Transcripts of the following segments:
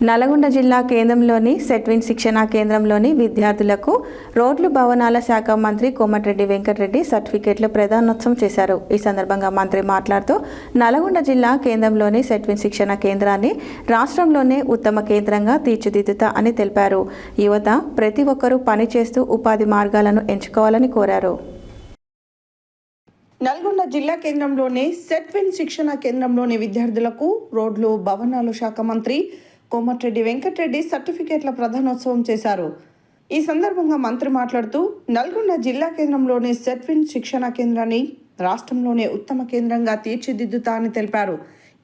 నల్గొండ జిల్లా కేంద్రంలోని సెట్విన్ శిక్షణా కేంద్రంలోని విద్యార్థులకు రోడ్లు భవనాల శాఖ మంత్రి కోమటిరెడ్డి వెంకటరెడ్డి సర్టిఫికెట్లు ప్రదానోత్సవం చేశారు. ఈ సందర్భంగా మంత్రి మాట్లాడుతూ నల్గొండ జిల్లా కేంద్రంలోని సెట్విన్ శిక్షణా కేంద్రాన్ని రాష్ట్రంలోనే ఉత్తమ కేంద్రంగా తీర్చిదిద్దుతా అని తెలిపారు. యువత ప్రతి ఒక్కరూ పనిచేస్తూ ఉపాధి మార్గాలను ఎంచుకోవాలని కోరారు. నల్గొండ జిల్లా కేంద్రంలోని సెట్విన్ శిక్షణా కేంద్రంలోని విద్యార్థులకు రోడ్లు భవనాల శాఖ మంత్రి కోమటిరెడ్డి వెంకటరెడ్డి సర్టిఫికెట్ల ప్రదానోత్సవం చేశారు. ఈ సందర్భంగా మంత్రి మాట్లాడుతూ నల్గొండ జిల్లా కేంద్రంలోని సెట్విన్ శిక్షణా కేంద్రాన్ని రాష్ట్రంలోనే ఉత్తమ కేంద్రంగా తీర్చిదిద్దుతా అని తెలిపారు.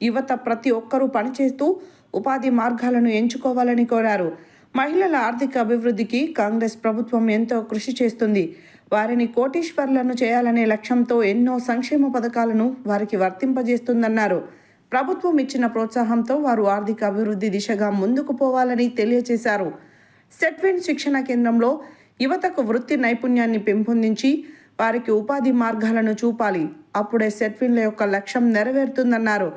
యువత ప్రతి ఒక్కరూ పనిచేస్తూ ఉపాధి మార్గాలను ఎంచుకోవాలని కోరారు. మహిళల ఆర్థిక అభివృద్ధికి కాంగ్రెస్ ప్రభుత్వం ఎంతో కృషి చేస్తుంది. వారిని కోటీశ్వర్లను చేయాలనే లక్ష్యంతో ఎన్నో సంక్షేమ పథకాలను వారికి వర్తింపజేస్తుందన్నారు. ప్రభుత్వం ఇచ్చిన ప్రోత్సాహంతో వారు ఆర్థిక అభివృద్ధి దిశగా ముందుకు పోవాలని తెలియజేశారు. సెట్విన్ శిక్షణ కేంద్రంలో యువతకు వృత్తి నైపుణ్యాన్ని పెంపొందించి వారికి ఉపాధి మార్గాలను చూపాలి. అప్పుడే సెట్విన్ల యొక్క లక్ష్యం నెరవేరుతుందన్నారు.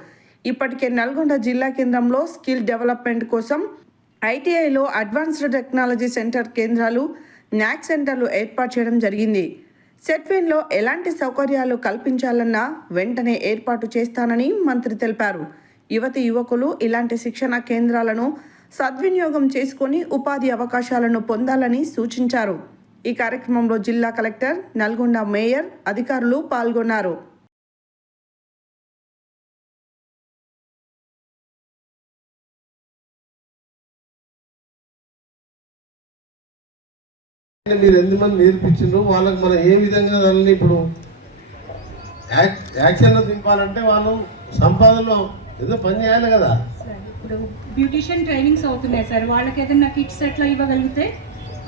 ఇప్పటికే నల్గొండ జిల్లా కేంద్రంలో స్కిల్ డెవలప్మెంట్ కోసం ఐటీఐలో అడ్వాన్స్డ్ టెక్నాలజీ సెంటర్ కేంద్రాలు, న్యాక్ సెంటర్లు ఏర్పాటు చేయడం జరిగింది. సెట్విన్లో ఎలాంటి సౌకర్యాలు కల్పించాలన్నా వెంటనే ఏర్పాటు చేస్తానని మంత్రి తెలిపారు. యువకులు ఇలాంటి శిక్షణ కేంద్రాలను సద్వినియోగం చేసుకుని ఉపాధి అవకాశాలను పొందాలని సూచించారు. ఈ కార్యక్రమంలో జిల్లా కలెక్టర్, నల్గొండ మేయర్, అధికారులు పాల్గొన్నారు. మీరు ఎంతమంది నేర్పించిండ్రు, వాళ్ళకి మనం ఏ విధంగా దాన్ని ఇప్పుడు యాక్షన్లో దింపాలంటే వాళ్ళు సంపాదనలో ఏదో పని చేయాలి కదా. ఇప్పుడు బ్యూటిషియన్ ట్రైనింగ్స్ అవుతున్నాయి సార్, వాళ్ళకి ఏదైనా కిట్స్ ఎట్లా ఇవ్వగలిగితే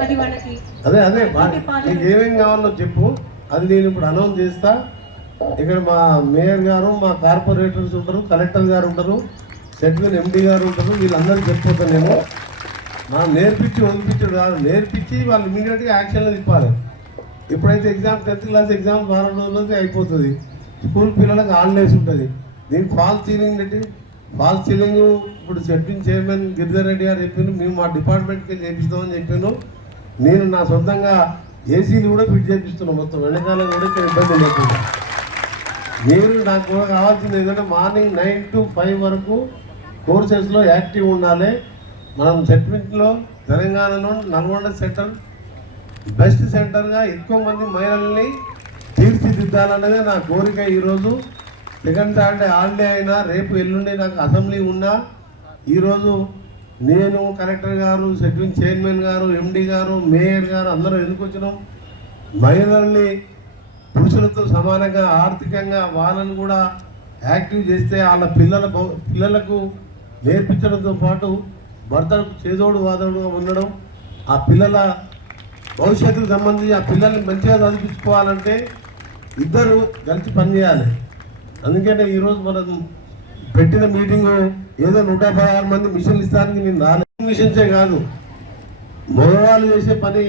అది వాళ్ళకి అదే నీకు ఏమేమి కావాలో చెప్పు, అది నేను ఇప్పుడు అనౌన్స్ చేస్తా. ఇక్కడ మా మేయర్ గారు, మా కార్పొరేటర్స్ ఉంటారు, కలెక్టర్ గారు ఉంటారు, సెట్విన్ ఎండి గారు ఉంటారు, వీళ్ళందరూ చెప్పిపోతాను నేను. మనం నేర్పించి వదిలిపించడు కాదు, నేర్పించి వాళ్ళు ఇమీడియట్గా యాక్షన్లో తిప్పాలి. ఎప్పుడైతే ఎగ్జామ్ 10th క్లాస్ ఎగ్జామ్ 12 రోజులకి అయిపోతుంది, స్కూల్ పిల్లలకు హాలిడేస్ ఉంటుంది. దీనికి ఫాల్స్ సీలింగ్ పెట్టి ఫాల్స్ సీలింగ్ ఇప్పుడు సెట్విన్ చైర్మన్ గిరిధర్ రెడ్డి గారు చెప్పాను, మేము మా డిపార్ట్మెంట్కి వెళ్ళి చేపిస్తామని చెప్పాను. నేను నా సొంతంగా ఏసీలు కూడా ఫిట్ చేపిస్తున్నాను, మొత్తం వెనకాలం కూడా ఇబ్బంది లేకుండా. మీరు నాకు కూడా కావాల్సింది ఏంటంటే మార్నింగ్ 9 to 5 వరకు కోర్సెస్లో యాక్టివ్ ఉండాలి. మనం సెట్విన్లో తెలంగాణలో నల్గొండ సెంటర్ బెస్ట్ సెంటర్గా ఎక్కువ మంది మహిళల్ని తీర్చిదిద్దాలన్నదే నా కోరిక. ఈరోజు సెకండ్ సాటర్డే హాలిడే అయినా, రేపు ఎల్లుండి నాకు అసెంబ్లీ ఉన్నా, ఈరోజు నేను, కలెక్టర్ గారు, సెట్విన్ చైర్మన్ గారు, ఎండి గారు, మేయర్ గారు అందరూ ఎందుకు వచ్చినాం, మహిళల్ని పురుషులతో సమానంగా ఆర్థికంగా వాళ్ళని కూడా యాక్టివ్ చేస్తే వాళ్ళ పిల్లలకు నేర్పించడంతో పాటు భర్తలకు చేదోడు వాదోడుగా ఉండడం, ఆ పిల్లల భవిష్యత్తుకు సంబంధించి ఆ పిల్లల్ని మంచిగా చదివించుకోవాలంటే ఇద్దరు కలిసి పనిచేయాలి. అందుకనే ఈరోజు మనం పెట్టిన మీటింగు ఏదో 116 మంది మిషన్లు ఇస్తానికి నేను 4 మిషన్సే కాదు, మగవాళ్ళు చేసే పని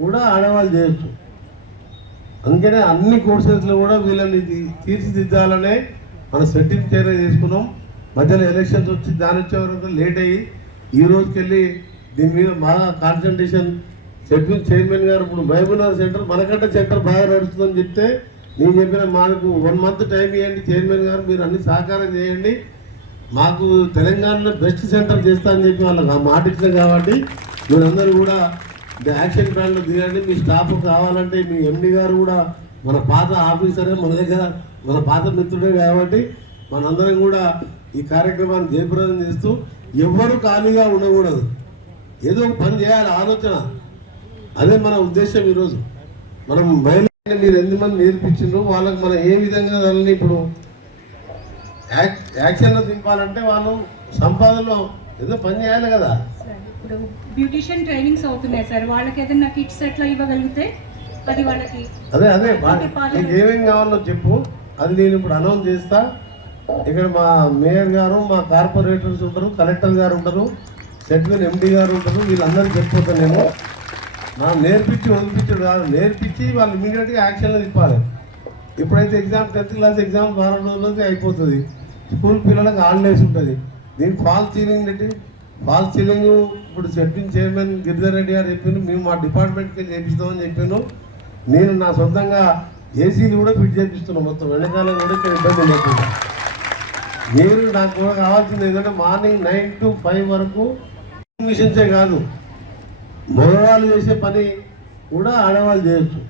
కూడా ఆడవాళ్ళు చేయొచ్చు. అందుకనే అన్ని కోర్సెస్లో కూడా వీళ్ళని తీర్చిదిద్దాలనే మనం సెట్టింగ్ చర్య చేసుకున్నాం. మధ్యలో ఎలక్షన్స్ వచ్చి దాని వచ్చే వరకు లేట్ అయ్యి ఈ రోజుకి వెళ్ళి దీని మీద బాగా కాన్సన్ట్రేషన్ సెట్విన్ చైర్మన్ గారు ఇప్పుడు మహబూబ్నగర్ సెంటర్ మనకంటే సెంటర్ బాగా నడుస్తుందని చెప్తే నేను చెప్పిన మాకు 1 month టైం ఇవ్వండి చైర్మన్ గారు, మీరు అన్ని సహకారం చేయండి, మాకు తెలంగాణలో బెస్ట్ సెంటర్ చేస్తా అని చెప్పి వాళ్ళకి ఆ మాట ఇచ్చాం. కాబట్టి మీరందరూ కూడా యాక్షన్ ప్లాన్లో దిగండి. మీ స్టాఫ్ కావాలంటే మీ ఎండి గారు కూడా మన పాత ఆఫీసరే, మన దగ్గర మన పాత మిత్రుడే కాబట్టి మనందరం కూడా ఈ కార్యక్రమాన్ని జయప్రదం చేస్తూ ఎవ్వరూ ఖాళీగా ఉండకూడదు, ఏదో ఒక పని చేయాలి ఆలోచన, అదే మన ఉద్దేశం. ఈరోజు మనం మహిళలు మీరు ఎంతమంది నేర్పించిండ్రు, వాళ్ళకి మనం ఏ విధంగా దాన్ని ఇప్పుడు యాక్షన్లో దింపాలంటే వాళ్ళు సంపాదనలో ఏదో పని చేయాలి కదా. ఇప్పుడు బ్యూటిషియన్ ట్రైనింగ్స్ అవుతున్నాయి సార్, వాళ్ళకి ఏదైనా కిట్స్ ఎట్లా ఇవ్వగలిగితే అది వాళ్ళకి అదే నీకు ఏమేమి కావాలో చెప్పు, అది నేను ఇప్పుడు అనౌన్స్ చేస్తా. ఇక్కడ మా మేయర్ గారు, మా కార్పొరేటర్స్ ఉంటారు, కలెక్టర్ గారు ఉంటారు, సెట్విన్ ఎండి గారు ఉంటారు, వీళ్ళందరూ చెప్పిపోతాను నేను. మనం నేర్పించి వదిలిపించడు కాదు, నేర్పించి వాళ్ళు ఇమీడియట్గా యాక్షన్లో తిప్పాలి. ఎప్పుడైతే ఎగ్జామ్ 10th క్లాస్ ఎగ్జామ్ 12 రోజులకి అయిపోతుంది, స్కూల్ పిల్లలకు హాలిడేస్ ఉంటుంది. దీనికి ఫాల్స్ సీలింగ్ పెట్టి ఫాల్ సీలింగ్ ఇప్పుడు సెట్టింగ్ చైర్మన్ గిరిధర్ రెడ్డి గారు చెప్పాను, మేము మా డిపార్ట్మెంట్కి చేపిస్తామని చెప్పాను. నేను నా సొంతంగా ఏసీలు కూడా ఫిట్ చేపిస్తున్నాం, మొత్తం వెనకాల కూడా ఇక్కడ ఇబ్బంది లేకుండా. మీరు నాకు కూడా కావాల్సింది ఏంటంటే మార్నింగ్ 9 to 5 వరకు మిషన్సే కాదు, మగవాళ్ళు చేసే పని కూడా ఆడవాళ్ళు చేయొచ్చు.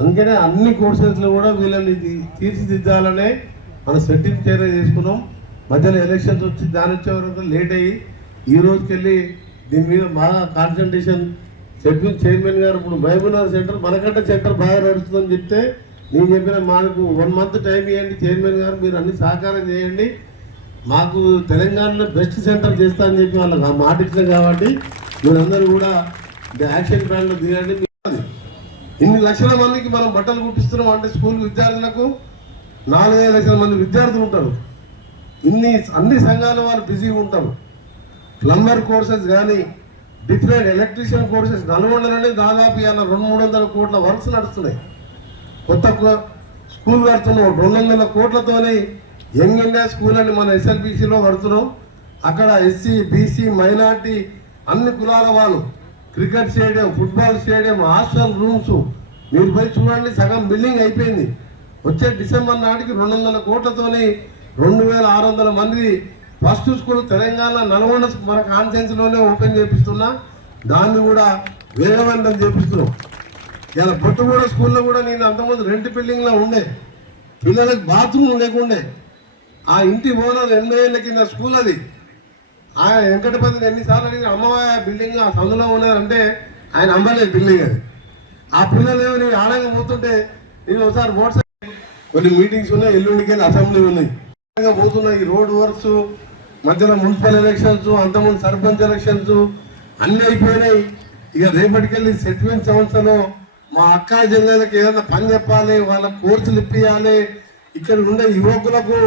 అందుకనే అన్ని కోర్సెస్లో కూడా వీళ్ళని తీర్చిదిద్దాలనే మనం సెట్టింగ్ చర్య చేసుకున్నాం. మధ్యలో ఎలక్షన్స్ వచ్చి దాని వచ్చే వరకు లేట్ అయ్యి ఈ రోజుకి వెళ్ళి దీని మీద బాగా కాన్సన్ట్రేషన్ సెట్టింగ్ చైర్మన్ గారు ఇప్పుడు మహబూబ్నగర్ సెంటర్ మనకంటే సెంటర్ బాగా నడుస్తుందని చెప్తే నేను చెప్పిన మాకు 1 month టైం ఇవ్వండి చైర్మన్ గారు, మీరు అన్ని సహకారం చేయండి, మాకు తెలంగాణలో బెస్ట్ సెంటర్ చేస్తా అని చెప్పి వాళ్ళకి ఆ మాట ఇచ్చాం. కాబట్టి మీరందరూ కూడా యాక్షన్ ప్లాన్లో దిగండి. ఇన్ని లక్షల మందికి మనం బట్టలు కుట్టిస్తున్నాం అంటే స్కూల్ విద్యార్థులకు 4-5 లక్షల మంది విద్యార్థులు ఉంటారు. అన్ని సంఘాల వాళ్ళు బిజీగా ఉంటారు. ప్లంబర్ కోర్సెస్ కానీ డిఫరెంట్ ఎలక్ట్రీషియన్ కోర్సెస్ నల్గొండలోనే దాదాపు ఇలా 200-300 కోట్ల వర్క్స్ నడుస్తున్నాయి. కొత్త స్కూల్ కడుతున్నాం 200 కోట్లతోనే యంగ్ ఇండియా స్కూల్ అని మన ఎస్ఎల్బిసిలో కడుతున్నాం. అక్కడ ఎస్సీ బీసీ మైనార్టీ అన్ని కులాల వాళ్ళు cricket stadium, football stadium, hostel rooms మీరు పోయి చూడండి, సగం బిల్డింగ్ అయిపోయింది. వచ్చే డిసెంబర్ నాటికి 200 కోట్లతోని 2600 మంది ఫస్ట్ స్కూల్ తెలంగాణ నల్గొండ మన కాన్ఫరెన్స్లోనే ఓపెన్ చేపిస్తున్నా, దాన్ని కూడా వేగవంతం చేపిస్తున్నాం. ఇలా బొట్టుగూడ స్కూల్లో కూడా నేను అంతకుముందు 2 బిల్డింగ్లో ఉండే, పిల్లలకు బాత్రూమ్ లేకుండే. ఆ ఇంటి ఓనర్ 80 ఏళ్ళ కింద స్కూల్ అది. ఆయన వెంకటపతిని ఎన్నిసార్లు అడిగిన అమ్మవారి బిల్డింగ్ ఆ సందులో ఉన్నారంటే ఆయన అమ్మలేదు బిల్డింగ్ అది. ఆ పిల్లలు ఏమో నేను ఆడంగా పోతుంటే నేను ఒకసారి వాట్సాప్ కొన్ని మీటింగ్స్ ఉన్నాయి, ఎల్లుండికి వెళ్ళి అసెంబ్లీ ఉన్నాయి పోతున్నాయి. ఈ రోడ్ వర్క్స్ మధ్యలో మున్సిపల్ ఎలక్షన్స్, అంతకుముందు సర్పంచ్ ఎలక్షన్స్ అన్నీ అయిపోయినాయి. ఇక రేపటికెళ్ళి సెటిల్మెంట్ సంస్థలో మా అక్క జిల్లాలకు ఏదైనా పని చెప్పాలి, వాళ్ళ కోర్సులు ఇప్పించాలి, ఇక్కడ ఉండే యువకులకు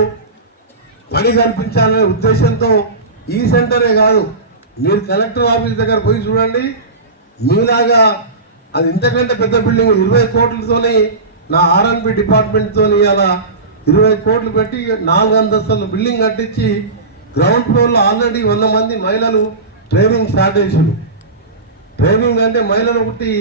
పని కల్పించాలనే ఉద్దేశంతో ఈ సెంటరే కాదు, మీరు కలెక్టర్ ఆఫీస్ దగ్గర పోయి చూడండి, మీలాగా అది ఇంతకంటే పెద్ద బిల్డింగ్ 20 కోట్లతోని నా ఆర్ఎన్బి డిపార్ట్మెంట్తో అలా 20 కోట్లు పెట్టి 4 అంతస్తుల బిల్డింగ్ కట్టించి గ్రౌండ్ ఫ్లోర్లో ఆల్రెడీ 100 మంది మహిళలు ట్రైనింగ్ స్టార్ట్ చేశారు. ట్రైనింగ్ అంటే మహిళలు ఒకటి